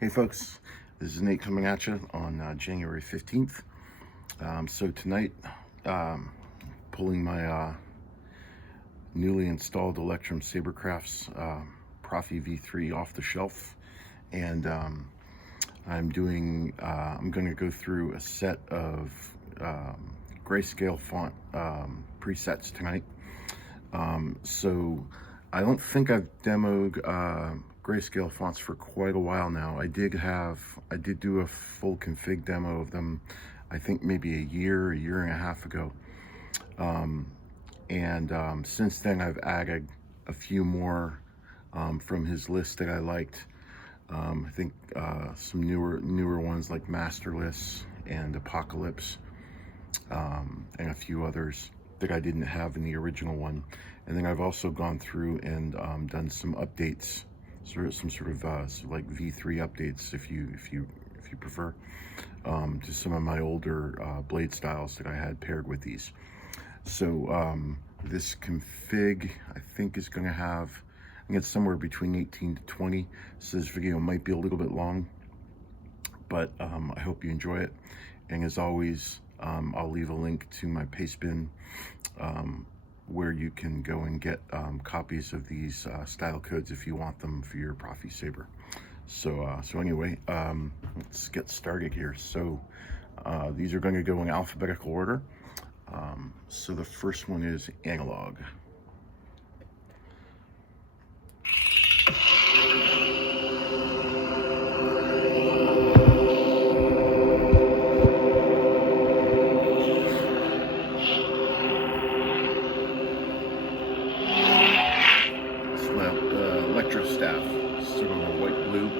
Hey folks, this is Nate coming at you on January 15th. So tonight, pulling my newly installed Electrum Sabercrafts Proffie V3 off the shelf, and I'm going to go through a set of Greyscale font presets tonight. So I don't think I've demoed Greyscale fonts for quite a while now. I did do a full config demo of them, I think maybe a year and a half ago. Since then I've added a few more from his list that I liked. I think some newer ones like Masterless and Apocalypse, and a few others that I didn't have in the original one. And then I've also gone through and done some updates, some sort of like V3 updates, if you prefer, to some of my older Bladestyles that I had paired with these. So this config, I think, is going to have, I think it's somewhere between 18 to 20. So this video might be a little bit long, but I hope you enjoy it. And as always, I'll leave a link to my Pastebin, where you can go and get copies of these style codes if you want them for your Proffie Saber. So anyway, let's get started here. So these are going to go in alphabetical order. So the first one is analog. Staff, sort of a white blue.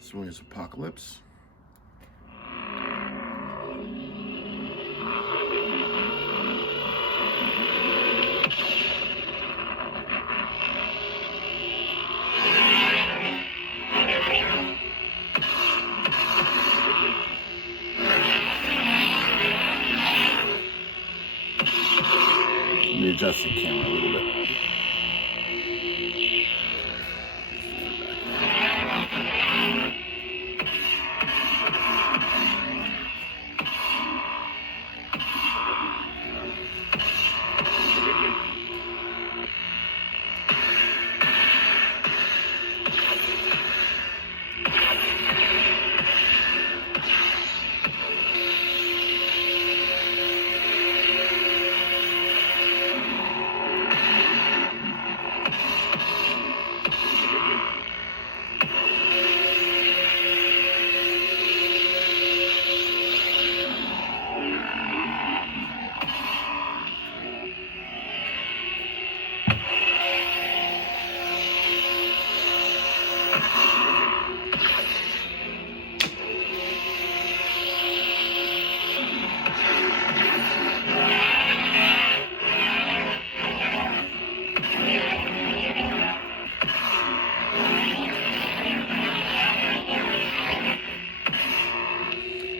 This one is Apocalypse. Let me adjust the camera a little bit.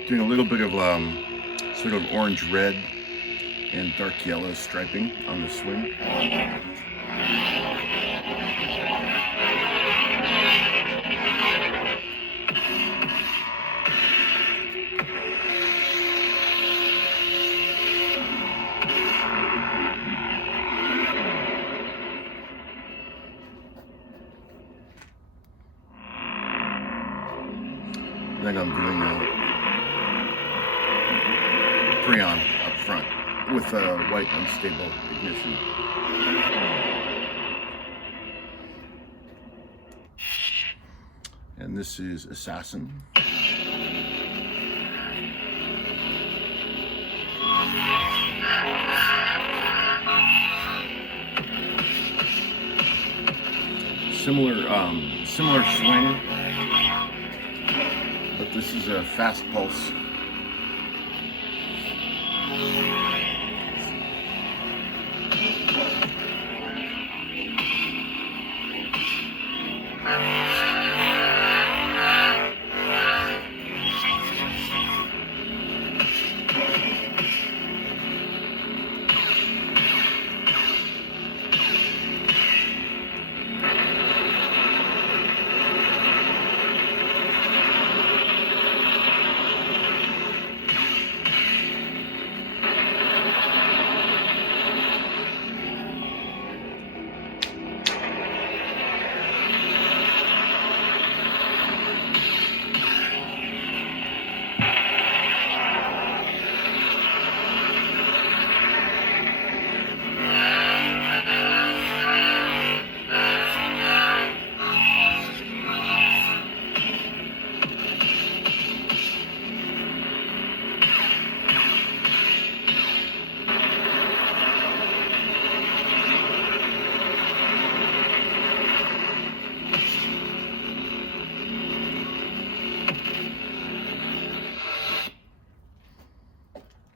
Doing a little bit of sort of orange red and dark yellow striping on the swing. Then I'm doing a Prion up front with a white unstable ignition. And this is Assassin. Similar swing, but this is a fast pulse.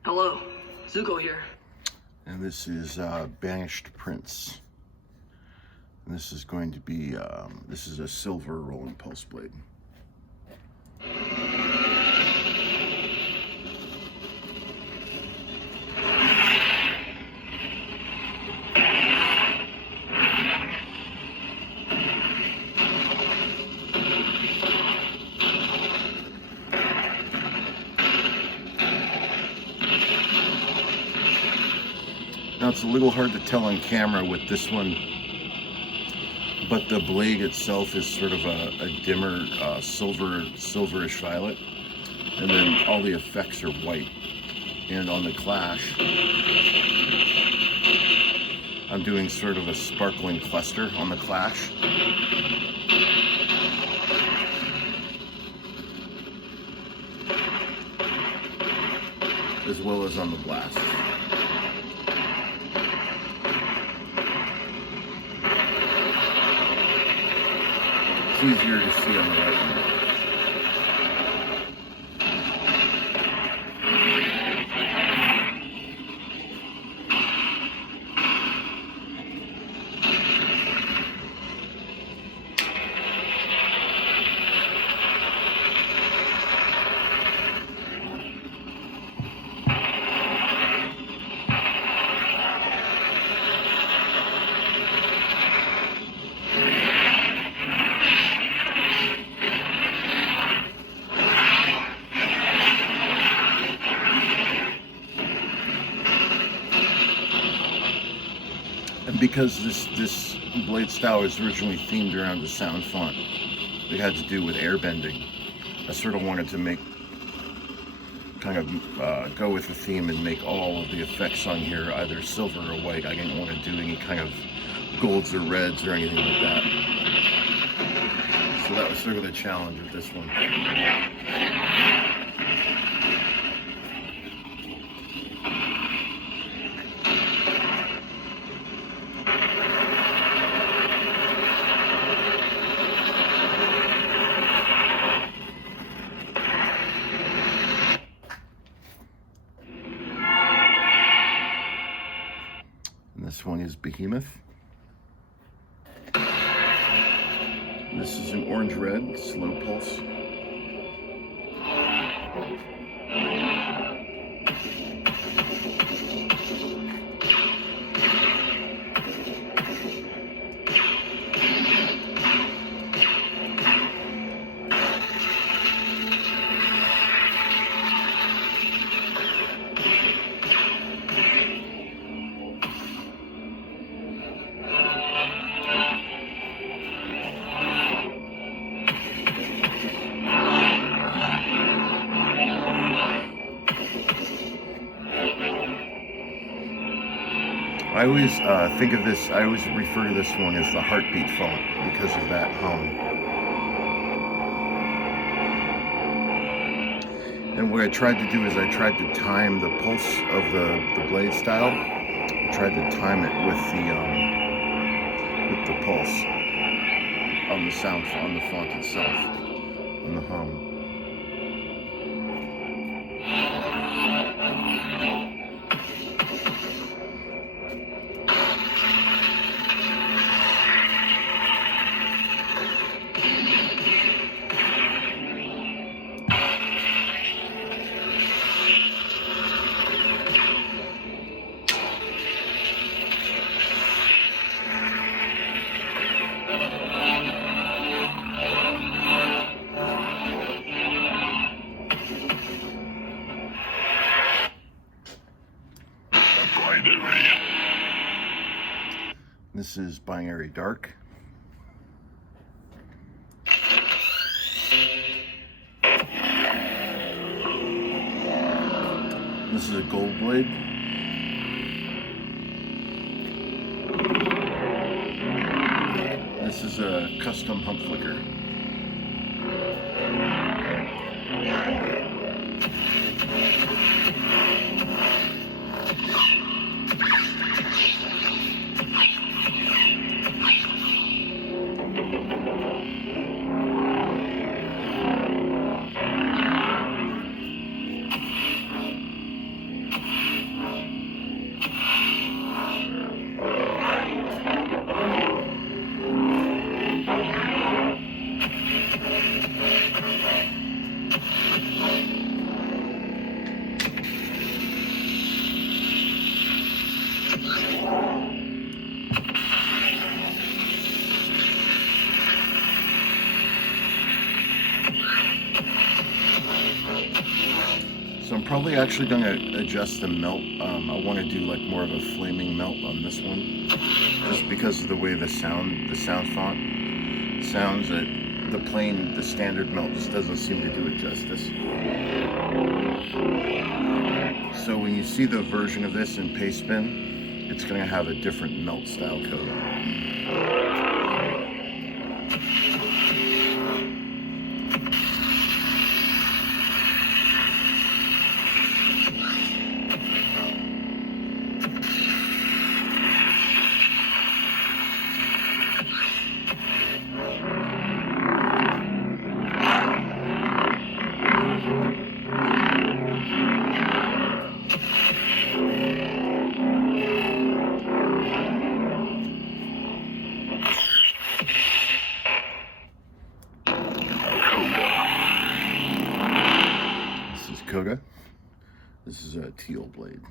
Hello, Zuko here. And this is BANISHEDPRINCE. And this is going to be, this is a silver rolling pulse blade. Now it's a little hard to tell on camera with this one, but the blade itself is sort of a dimmer silverish violet, and then all the effects are white. And on the clash, I'm doing sort of a sparkling cluster on the clash. As well as on the blast. It's easier to see on the right one. Because this blade style is originally themed around the sound font, it had to do with air bending. I sort of wanted to make, kind of go with the theme and make all of the effects on here either silver or white. I didn't want to do any kind of golds or reds or anything like that. So that was sort of the challenge with this one. This one is Behemoth. This is an orange-red slow pulse. I always think of this, I always refer to this one as the heartbeat font because of that hum. And what I tried to do is I tried to time the pulse of the Bladestyle. I tried to time it with the pulse on the on the font itself, on the hum. This is BinaryDark. This is a gold blade. This is a custom hump flicker. So I'm probably actually going to adjust the melt. I want to do like more of a flaming melt on this one, just because of the way the sound font sounds. The standard melt just doesn't seem to do it justice. So when you see the version of this in Pastebin, it's going to have a different melt style Coda. Coda. This is a teal blade.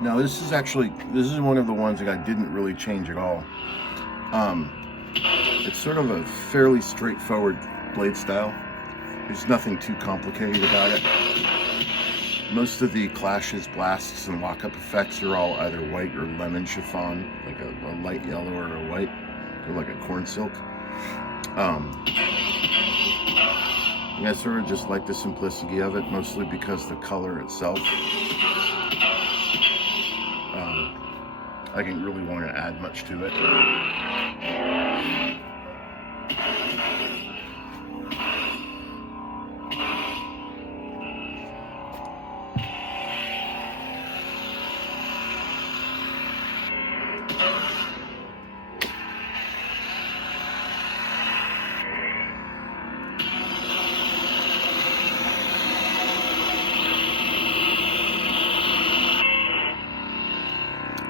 Now this is one of the ones that I didn't really change at all. It's sort of a fairly straightforward blade style. There's nothing too complicated about it. Most of the clashes, blasts, and lockup effects are all either white or lemon chiffon, like a light yellow or a white, or like a corn silk. I sort of just like the simplicity of it, mostly because the color itself. I didn't really want to add much to it.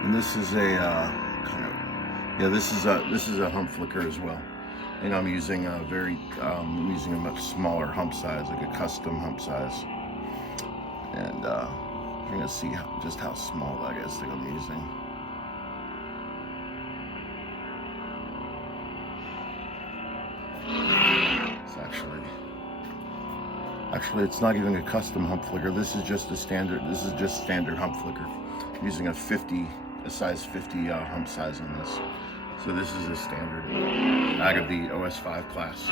And this is a this is a hump flicker as well. And I'm using a much smaller hump size, like a custom hump size. And You're gonna see just how small that is that I'm using. It's actually it's not even a custom hump flicker. This is just a standard. This is just standard hump flicker. I'm using a size 50 hump size on this. So this is a standard out of the OS5 class.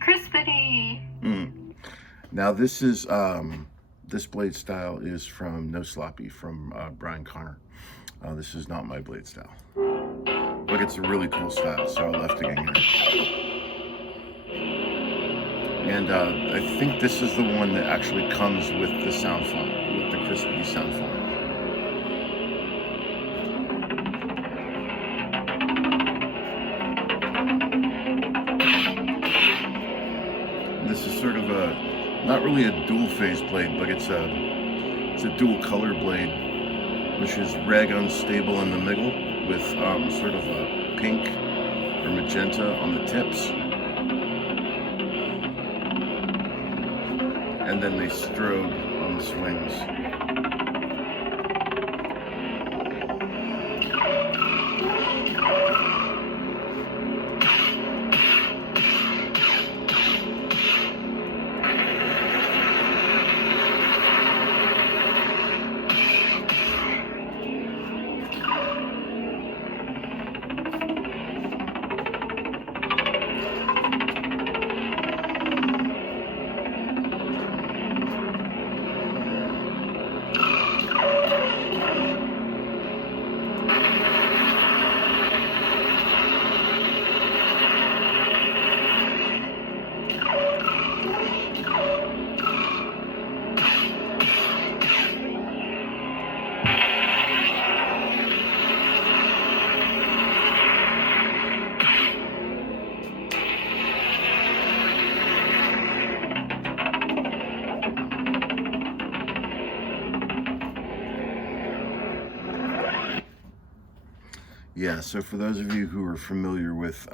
Crispity. Now this is this blade style is from No Sloppy from Brian Connor. This is not my blade style, but it's a really cool style, so I left it in here. And I think this is the one that actually comes with the sound font, with the Crispity sound font. This is sort of a, not really a dual phase blade, but it's a dual color blade, which is reg unstable in the middle with sort of a pink or magenta on the tips. And then they strobe on the swings. Yeah, so for those of you who are familiar with,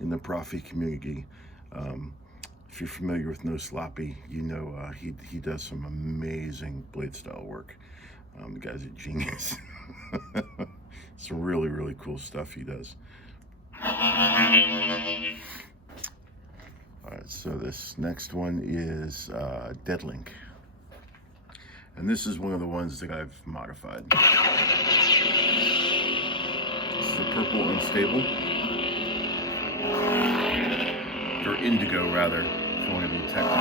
in the Proffie community, if you're familiar with No Sloppy, you know he does some amazing blade style work. The guy's a genius. Some really, really cool stuff he does. Alright, so this next one is Deadlink. And this is one of the ones that I've modified. The purple unstable, or indigo rather, if you want to be technical.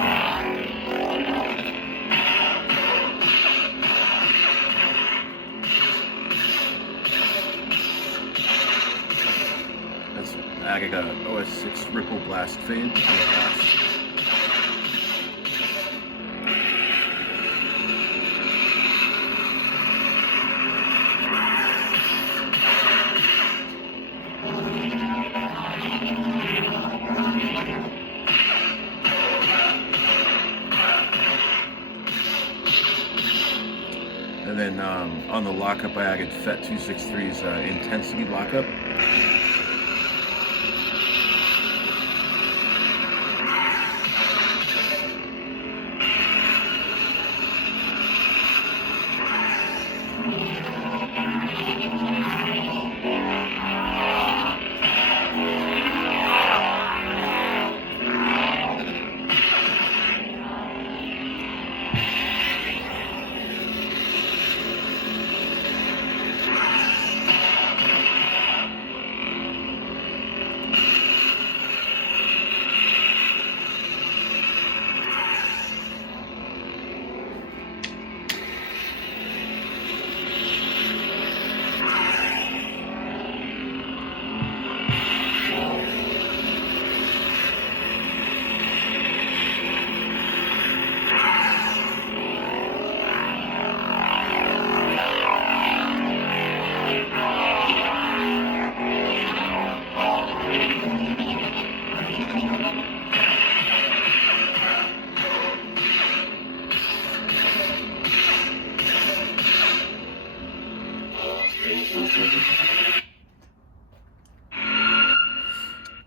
That's I got an OS6 Ripple Blast fade. And then on the lockup, I added FET 263's intensity lockup.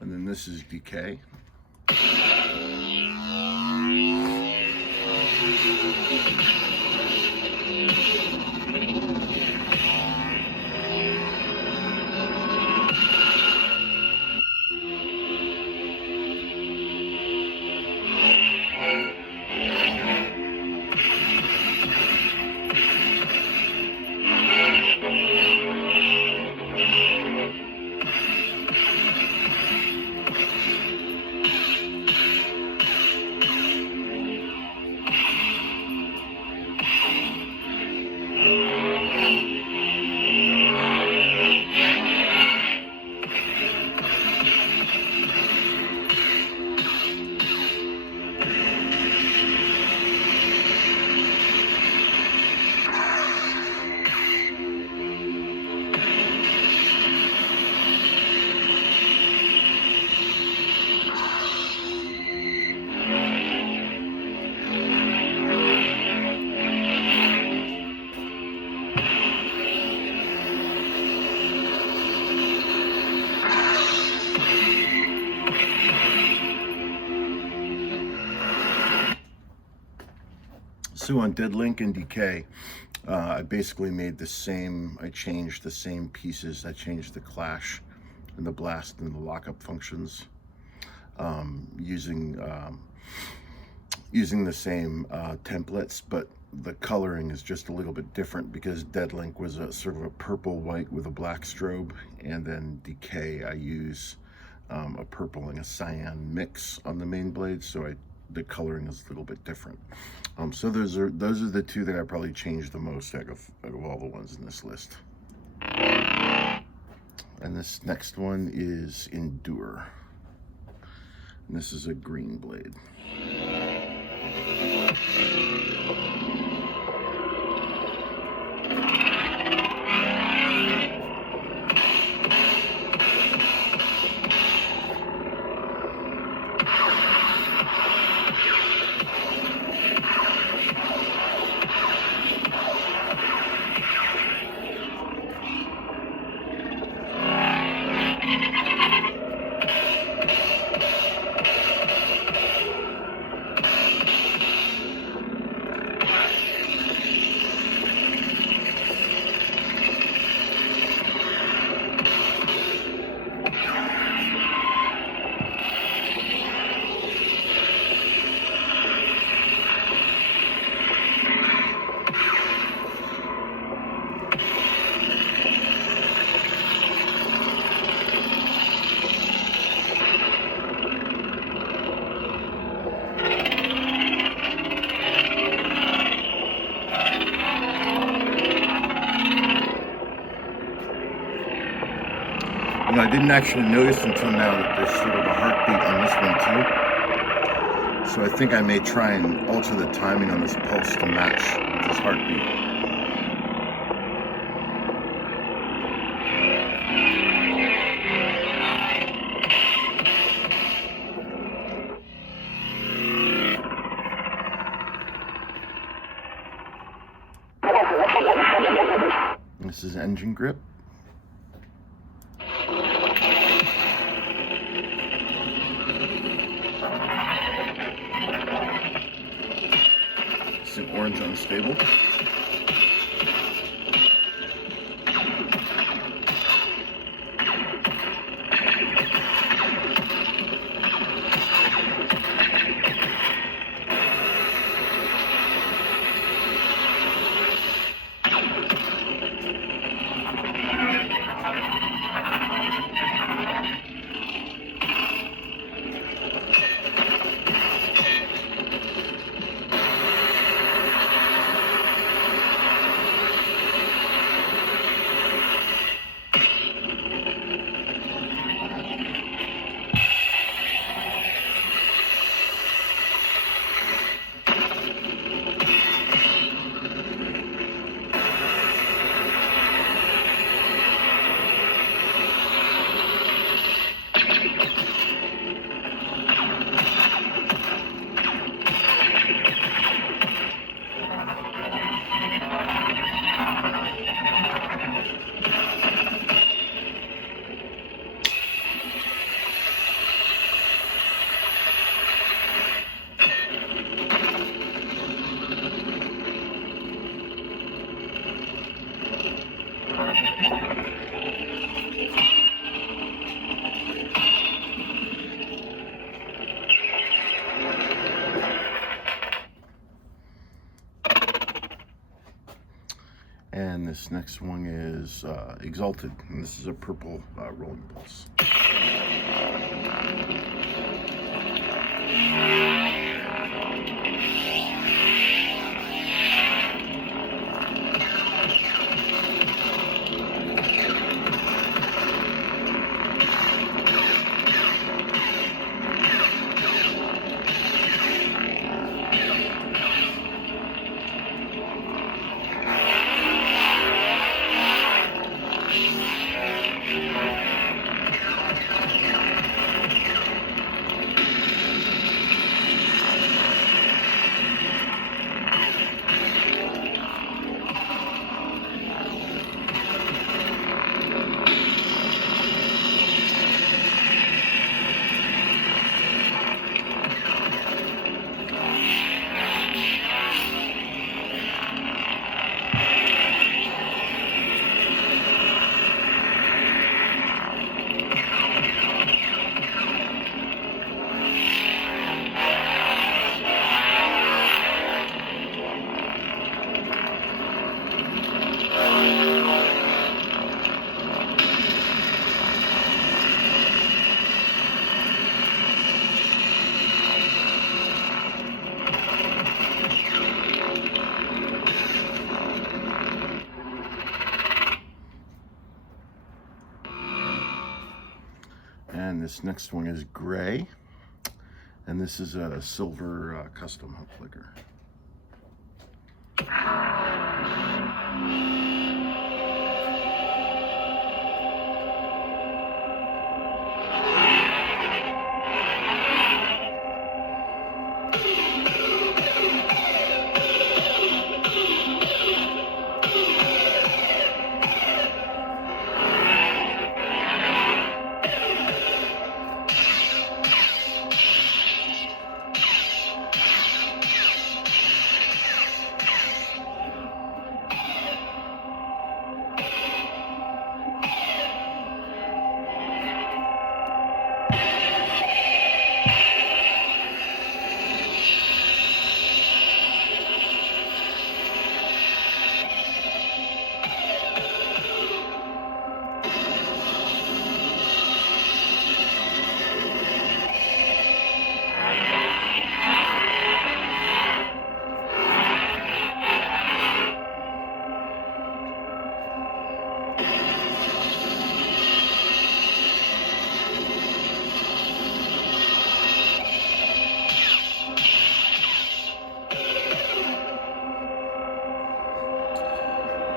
And then this is Decay. So on Deadlink and Decay, I basically made the same, I changed the same pieces. I changed the clash and the blast and the lockup functions using the same templates, but the coloring is just a little bit different because Deadlink was a sort of a purple white with a black strobe, and then Decay I use a purple and a cyan mix on the main blade, so the coloring is a little bit different. So those are the two that I probably changed the most out of all the ones in this list. And this next one is Endure. And this is a green blade. And I didn't actually notice until now that there's sort of a heartbeat on this one too. So I think I may try and alter the timing on this pulse to match with this heartbeat. This is EngineGrip. It's an orange unstable. And this next one is Exalted, and this is a purple rolling pulse. And this next one is gray, and this is a silver custom hook flicker.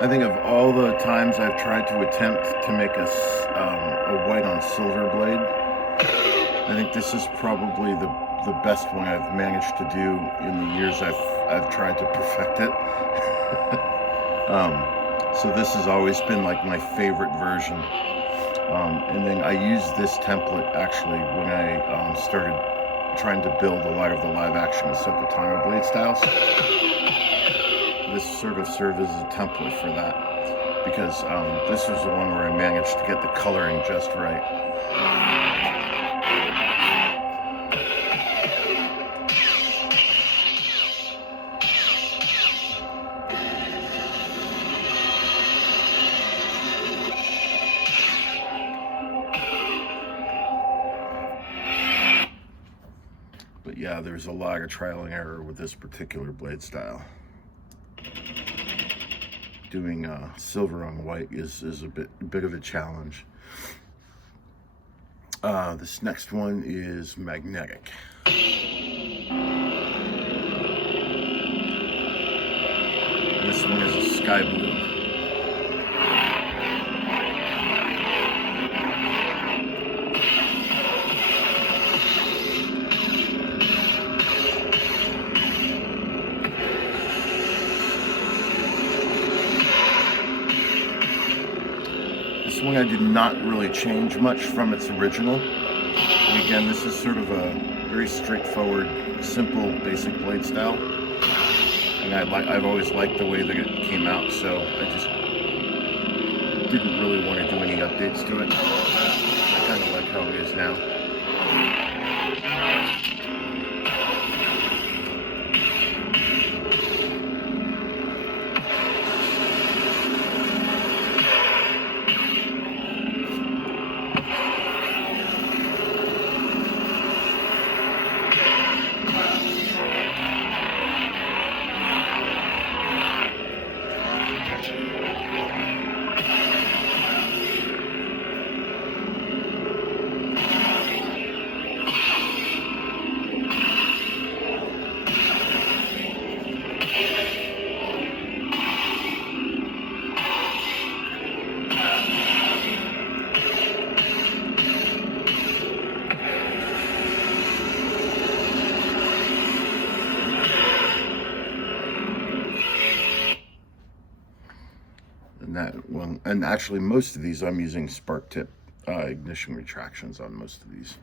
I think of all the times I've tried to attempt to make a white on silver blade, I think this is probably the best one I've managed to do in the years I've tried to perfect it. So this has always been like my favorite version. And then I used this template actually when I started trying to build a lot of the live action Ahsoka Tano blade styles. This sort of served as a template for that, because this was the one where I managed to get the coloring just right. But yeah, there's a lot of trial and error with this particular blade style. Doing silver on white is a bit of a challenge. This next one is magnetic. This one is a sky blue. This one I did not really change much from its original. And again, this is sort of a very straightforward, simple, basic blade style. And I've always liked the way that it came out, so I just didn't really want to do any updates to it. I kind of like how it is now. And actually most of these I'm using spark tip ignition retractions on most of these.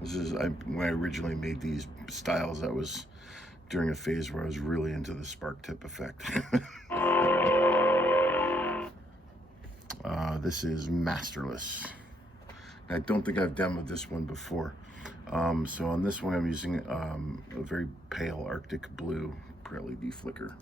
This is when I originally made these styles, that was during a phase where I was really into the spark tip effect. This is Masterless. I don't think I've demoed this one before. So on this one I'm using a very pale Arctic blue per LED flicker.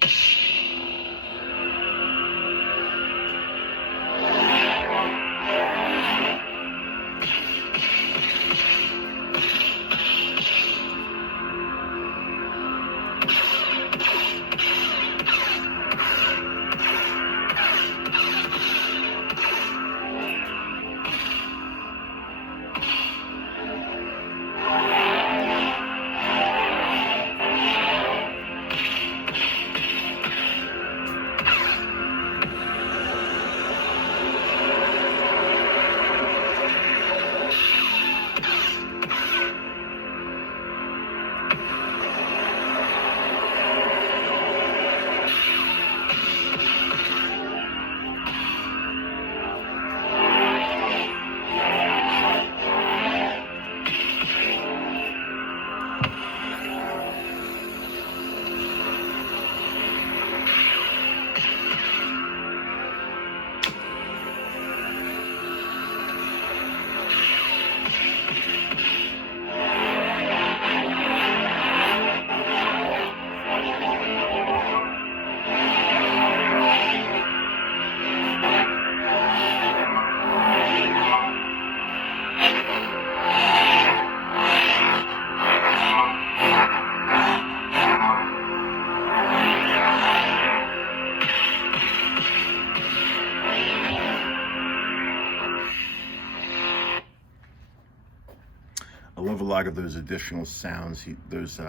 I love a lot of those additional sounds, those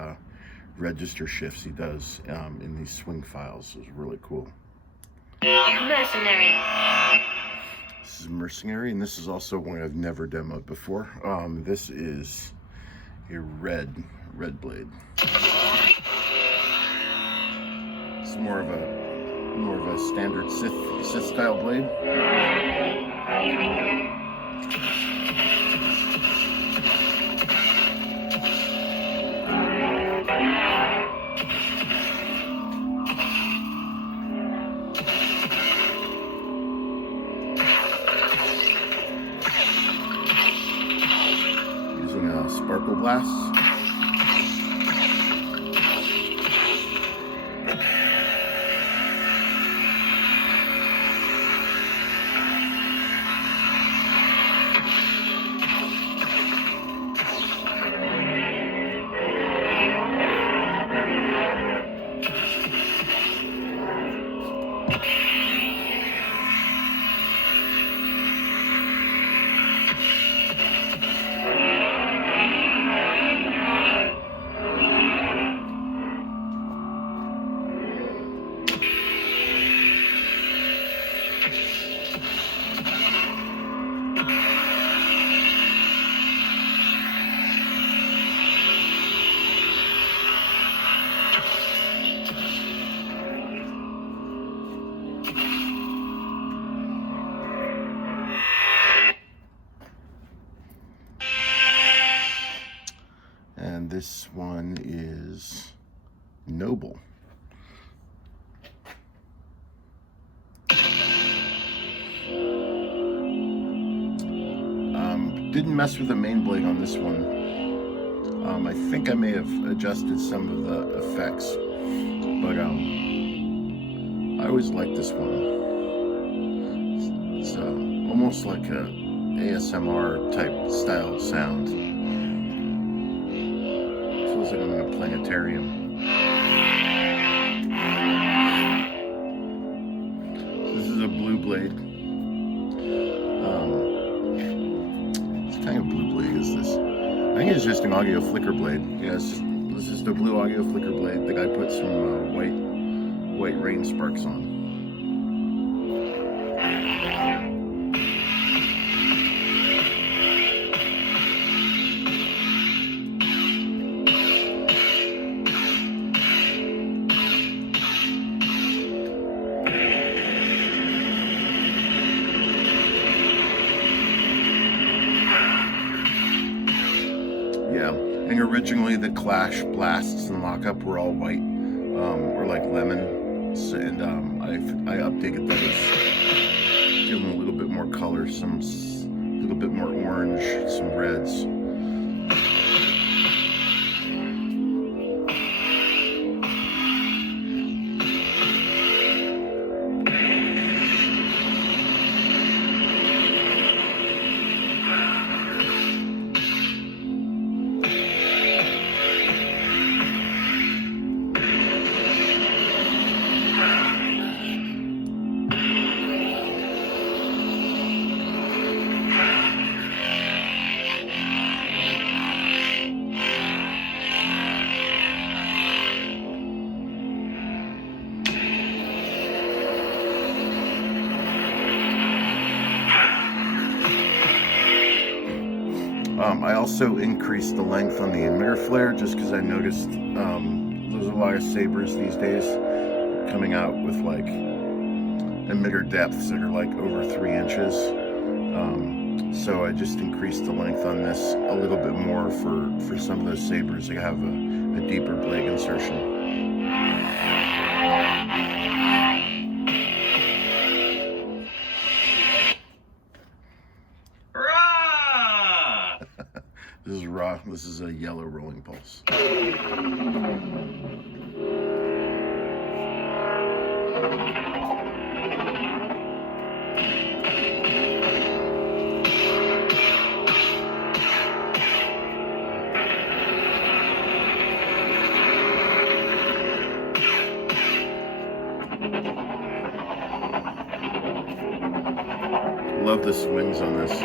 register shifts he does in these swing files. Is really cool. Mercenary. This is Mercenary, and this is also one I've never demoed before. This is a red blade. It's more of a standard Seethe style blade. Using a sparkle blast. And this one is Noble. Didn't mess with the main blade on this one. I think I may have adjusted some of the effects, but I always like this one. It's almost like a ASMR type style sound. Feels like I'm in a planetarium. So this is a blue blade. What kind of blue blade is this? I think it's just an audio flicker blade. Yeah, this is the blue audio flicker blade. The guy put some white rain sparks on. Yeah, and originally the clash, blasts, and lockup were all white, or like lemon, and I updated those, give them a little bit more color, a little bit more orange, some reds. I also increased the length on the emitter flare just because I noticed there's a lot of sabers these days coming out with like emitter depths that are like over 3 inches. So I just increased the length on this a little bit more for some of those sabers that have a deeper blade insertion. This is raw. This is a yellow rolling pulse. Love the swings on this.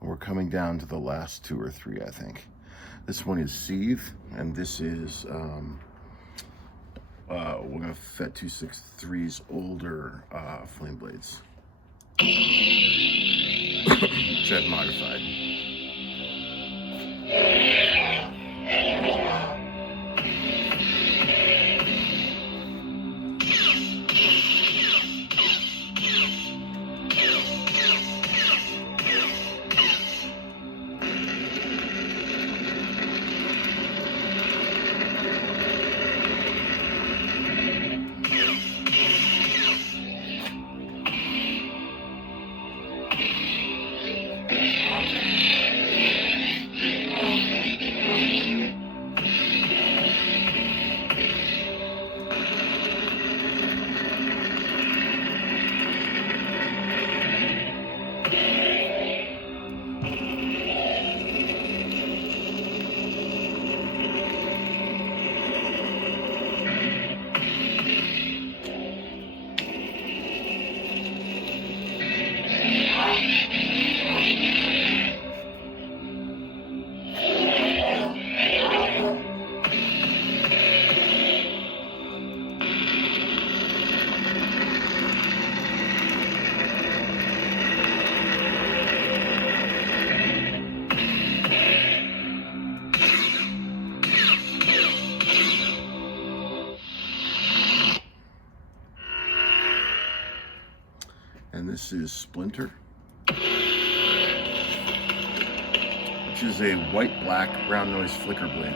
We're coming down to the last 2 or 3, I think. This one is Seethe, and this is we're gonna FET 263's older flame blades, jet modified. And this is Splinter, which is a white-black brown noise flicker blade.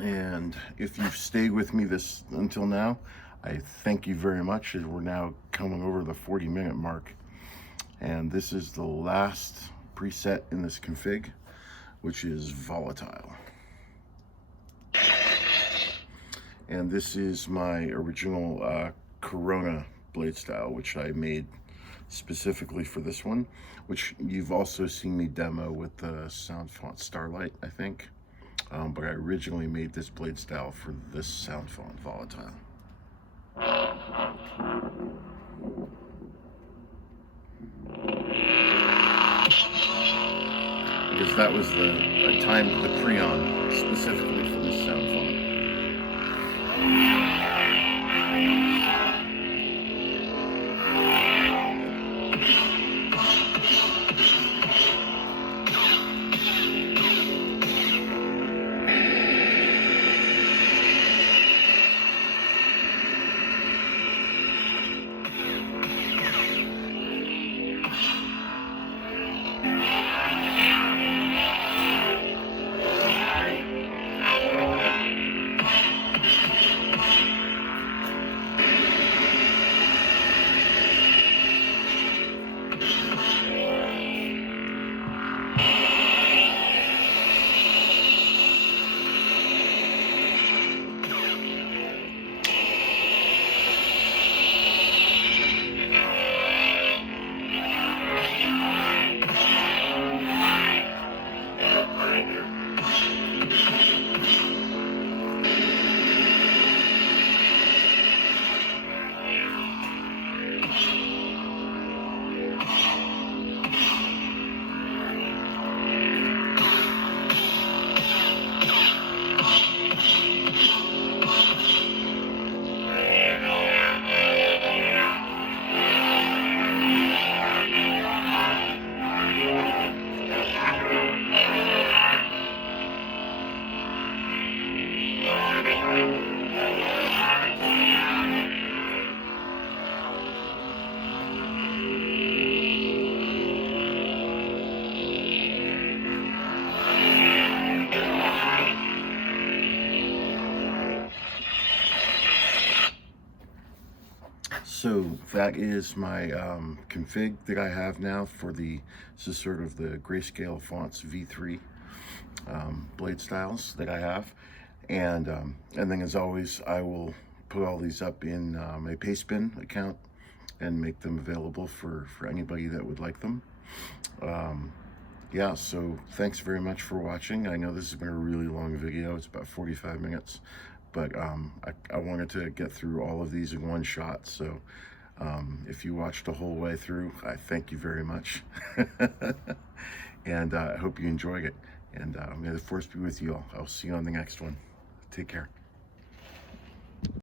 And if you've stayed with me this until now, I thank you very much, as we're now coming over the 40-minute mark. And this is the last preset in this config, which is Volatile. And this is my original Corona Bladestyle, which I made specifically for this one, which you've also seen me demo with the Soundfonts Starlight, I think. But I originally made this Bladestyle for this Soundfont Volatile. Because that was I timed the pre-on specifically for this Soundfont. So that is my config that I have now for this is sort of the Greyscale Fonts V3 blade styles that I have. And then as always, I will put all these up in my Pastebin account and make them available for anybody that would like them. Yeah, so thanks very much for watching. I know this has been a really long video. It's about 45 minutes. But I wanted to get through all of these in one shot, so if you watched the whole way through, I thank you very much. And I hope you enjoyed it. And may the force be with you all. I'll see you on the next one. Take care.